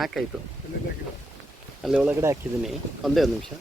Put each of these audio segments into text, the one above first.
ಹಾಕಾಯ್ತು. ಅಲ್ಲಿ ಒಳಗಡೆ ಹಾಕಿದ್ದೀನಿ. ಒಂದೇ ಒಂದು ನಿಮಿಷ.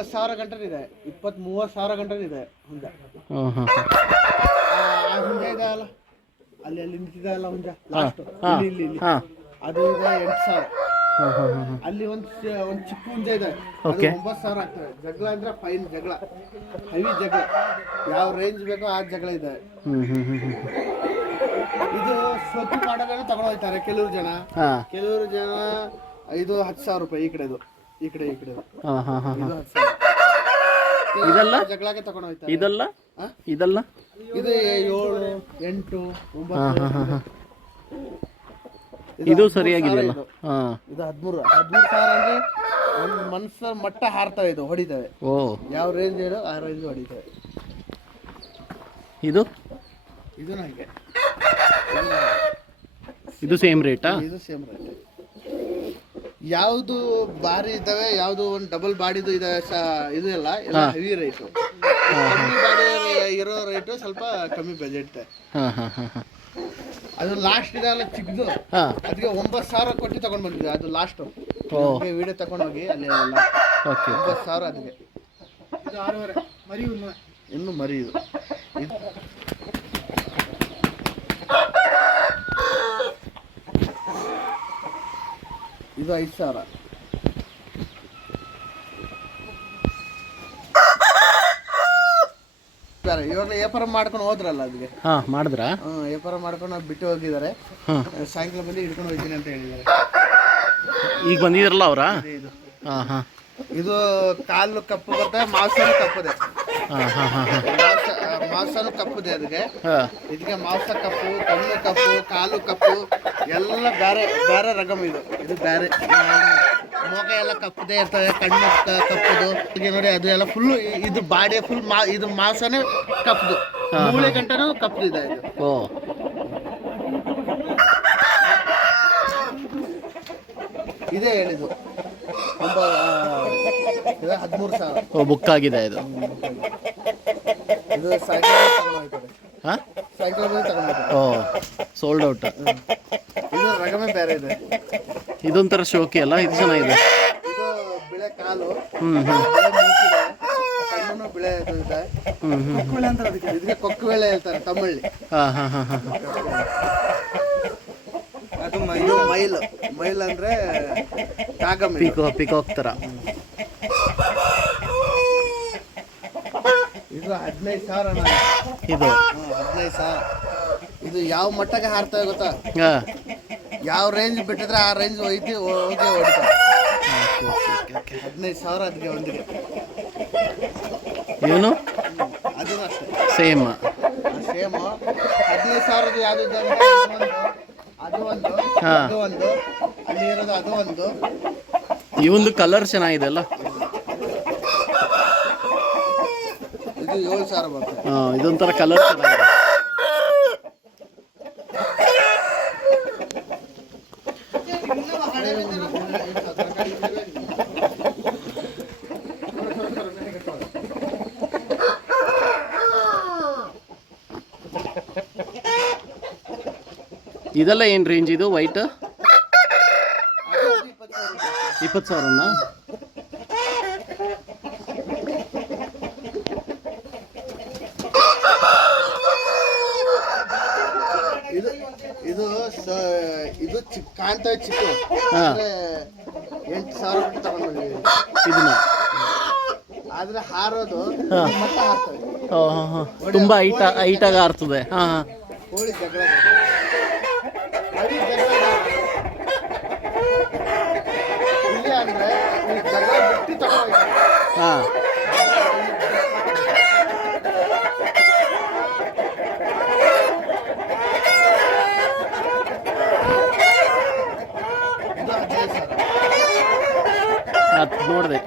$20,000 ಗಂಟೆ ಇದೆ, 20-30,000 ಗಂಟೆ ಇದೆ ಹುಂಜ. ಹುಂಜ ಇದೆ ಅಲ್ಲ, ಅಲ್ಲಿ ನಿಂತಿದೆ ಅಲ್ಲ ಹುಂಜ ಲಾಸ್ಟ್, ಇಲ್ಲಿ ಅದು ಇದೆ 8,000. ಅಲ್ಲಿ ಒಂದು ಚಿಕ್ಕ ಹುಂಜ ಇದೆ, ಅದು 9,000 ಆಗ್ತದೆ. ಜಗಳ ಅಂದ್ರೆ ಫೈನ್ ಜಗಳ, ಹೆವಿ ಜಗಳ, ಯಾವ ರೇಂಜ್ ಬೇಕೋ ಆ ಜಗಳ ಇದೆ. ಇದು ಸೊಪ್ಪು ಮಾಡೋದನ್ನ ತಗೊಂಡು ಹೋಗ್ತಾರೆ ಕೆಲವರು ಜನ ಇದು $10,000 ಈ ಕಡೆದು, ಈ ಕಡೆ ಇದು 10,000. ಇದೆಲ್ಲ ಜಗಳಕ್ಕೆ ತಗೊಂಡು ಹೋಗ್ತಾರೆ. ಇದೆಲ್ಲ ಇದು 7, 8, 9. ಇದು ಸರಿಯಾಗಿದೆಯಲ್ಲ. ಇದು 13,000 ಅಂದ್ರೆ ಒಂದು ಮನ್ಸ ಮಟ್ಟ ಹಾರ್ತವೆ, ಇದು ಹೊಡಿತವೆ. ಯಾವ ರೇಂಜ್ ಹೇಳೋ ಆ ರೇಂಜ್ ಹೊಡಿತವೆ. ಇದು ಹಾಗೆ, ಇದು ಸೇಮ್ ರೇಟಾ? ಇದು ಸೇಮ್ ರೇಟ್. ಯಾವುದು ಬಾರಿ ಇದ್ದಾವೆ, ಯಾವುದು ಒಂದು ಡಬಲ್ ಬಾಡಿದು ಇದೆ ಇದು ಎಲ್ಲ ಹೆವಿ ರೇಟು. ಕಮ್ಮಿ ಬಾಡಿ ಇರೋ ರೇಟು ಸ್ವಲ್ಪ ಕಮ್ಮಿ ಬಜೆಟ್. ಅದು ಲಾಸ್ಟ್ ಇದೆಲ್ಲ ಚಿಕ್ಕದು, ಅದಕ್ಕೆ 9,000 ಕೊಟ್ಟು ತಗೊಂಡು ಬಂದಿದ್ದೆ. ಅದು ಲಾಸ್ಟ್ ವಿಡಿಯೋ ತಗೊಂಡು ಹೋಗಿ ಅಲ್ಲಿ 9,000 ಅದಕ್ಕೆ. ಇದು 6,500 ಮರಿ, ಇನ್ನು ಮರಿ. ಇದು 5,000. ಇವಾಗ ವ್ಯಾಪಾರ ಮಾಡ್ಕೊಂಡು ಹೋದ್ರಲ್ಲ ಅದಕ್ಕೆ ಮಾಡಿದ್ರ ವ್ಯಾಪಾರ ಮಾಡ್ಕೊಂಡು ಬಿಟ್ಟು ಹೋಗಿದ್ದಾರೆ. ಸಾಯಂಕಾಲ ಬಂದು ಹಿಡ್ಕೊಂಡು ಹೋಗ್ತೀನಿ ಅಂತ ಹೇಳಿದ್ದಾರೆ. ಈಗ ಬಂದಿದ್ರಲ್ಲ ಅವರ. ಇದು ಕಾಲು ಕಪ್ಪು ಬರ್ತದೆ, ಮಾಂಸನೂ ಕಪ್ಪದೆ. ಮಾಂಸನೂ ಕಪ್ಪದೆ ಅದಕ್ಕೆ. ಇದಕ್ಕೆ ಮಾಂಸ ಕಪ್ಪು, ಕಣ್ಣು ಕಪ್ಪು, ಕಾಲು ಕಪ್ಪು ಎಲ್ಲ ಬೇರೆ ಬೇರೆ ರಗಮ್. ಇದು ಬೇರೆ ಮೋಕ ಎಲ್ಲ ಕಪ್ಪದೇ ಇರ್ತವೆ, ಕಣ್ಣು ಕಪ್ಪದು ನೋಡಿ. ಅದು ಎಲ್ಲ ಫುಲ್ಲು ಇದು ಬಾಡಿ ಫುಲ್ ಇದು ಮಾಂಸನೇ ಕಪ್ಪದು, ಮೂಳೆ ಗಂಟನೂ ಕಪ್ಪದಿದೆ ಇದು. ಇದೇ ಹೇಳಿದ್ದು 13,000 ಬುಕ್ ಆಗಿದೆ. ಇದು ಸಾಯಂಕಾಲ ತಗೊಂಡು ಹೋಗ್ತಾರೆ. ಸಾಯಂಕಾಲ ತಗೊಂಡು ಹೋಗ್ತಾರೆ. Sold out. ಇದು ರಗಮೆ ಬೇರೆ ಇದೆ. ಇದೊಂಥರ ಶೋಕಿ ಅಲ್ಲ, ಇದು ಚೆನ್ನಾಗಿದೆ. ಇದು ಬಿಳೆ ಕಾಲು, ಮೂಕಿದೆ, ಕಣ್ಣು ಬಿಳೆ ಇದೆ. ಇದಕ್ಕೆ ಕೊಕ್ಕುವೆಳೆ ಹೇಳ್ತಾರೆ ತಮಿಳಲ್ಲಿ. ಇದು ಮೈಲ್ ಅಂದ್ರೆ ಪಿಕಾಕ್ ತರ. ಇದು 15,000. ಇದು 15,000. ಇದು ಯಾವ ಮಟ್ಟಕ್ಕೆ ಹಾರ್ತವೆ ಗೊತ್ತಾ? ಯಾವ ರೇಂಜ್ ಬಿಟ್ಟಿದ್ರೆ ಆ ರೇಂಜ್ ಹೋಗಿ ಹೊಡಿತಾರೆ. 15,000 ಅದಕ್ಕೆ ಒಂದಿಗೆ. ಇವನು ಅದು ಅಷ್ಟೇ ಸೇಮ್ 15,000 ಯಾವ್ದು ಅದು ಒಂದು, ಅಲ್ಲಿ ಇರೋದು ಅದು ಒಂದು. ಈ ಒಂದು ಕಲರ್ ಚೆನ್ನಾಗಿದೆ ಅಲ್ಲ. ಇದು 7,000 ಬರ್ತದೆ. ಇದೊಂಥರ ಕಲರ್ ಚೆನ್ನಾಗಿದೆ. ಇದೆಲ್ಲ ಏನು ರೇಂಜ್ ಇದು ವೈಟ್? ಅದು 20,000. 20,000ನಾ? ಇದು ಇದು ಇದು ಚಿಕ್ಕ ಕಾಣ್ತಾ ಚಿಕ್ಕ ಹಾಂ 8,000 ಬಿಟ್ಟು ತಗೊಂಡ್ಬಂದಿದ್ದೀವಿ ಇದನ್ನ. ಆದ್ರೆ ಹಾರೋದು ಹಾಂ ಮಟ್ಟ ಹಾರ್ತದೆ. ಹಾಂ ಹಾಂ ತುಂಬ ಹೈಟಾಗಿ ಆರ್ತದೆ. ಹಾಂ ಹಾಂ ಕೋಳಿ ಜಗಳ ಅಡಿ ಜಗಳ ಇಲ್ಲಿ ಅಂದ್ರೆ ಈ ಜಗಳ ಬಿಟ್ಟು ತಗೊಂಡು ಹಾಂ ಇದು 15,000. ಅದು ನೋಡಿದೆ.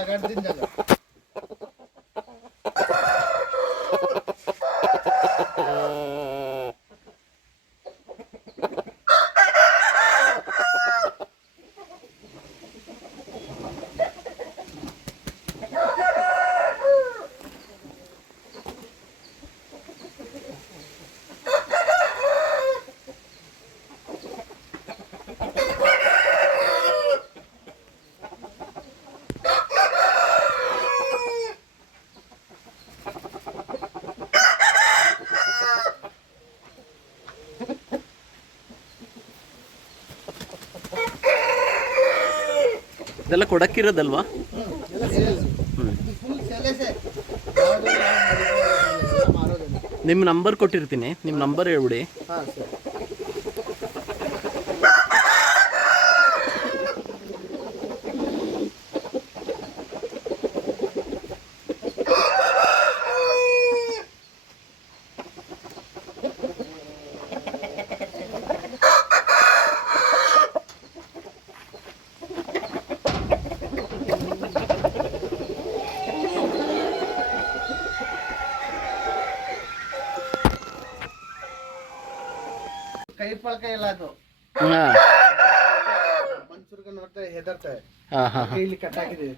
लगाट दिन जागा ಇದೆಲ್ಲ ಕೊಡಕ್ಕಿರೋದಲ್ವಾ? ಎಲ್ಲ ಸೇಲ್ಸ್. ಇದು ಫುಲ್ ಸೇಲೇಸೆ. ಯಾವುದು ಎಲ್ಲ ಮಾರೋದೇನೆ. ನಿಮ್ಮ ನಂಬರ್ ಕೊಟ್ಟಿರ್ತೀನಿ, ನಿಮ್ಮ ನಂಬರ್ ಹೇಳ್ಬಿಡಿ. ಹಾಂ ಸರಿ. ಕೈ ಪಳಕ ಇಲ್ಲ ಅದು. ಹಾಂ ಮನ್ಸೂರ್ಗೆ ನೋಡ್ತಾ ಹೆದರ್ತಾರೆ. ಹಾಂ ಹಾಂ ಹಾಂ ಕೈಲಿ ಕಟ್ಟಾಕಿದ್ದೀವಿ.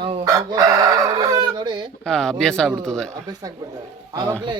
ನಾವು ಹೋಗೋ ನೋಡಿ ನೋಡಿ ನೋಡಿ ಹಾಂ ಅಭ್ಯಾಸ ಆಗ್ಬಿಡ್ತದೆ. ಅಭ್ಯಾಸ ಆಗ್ಬಿಡ್ತಾರೆ. ಆವಾಗಲೇ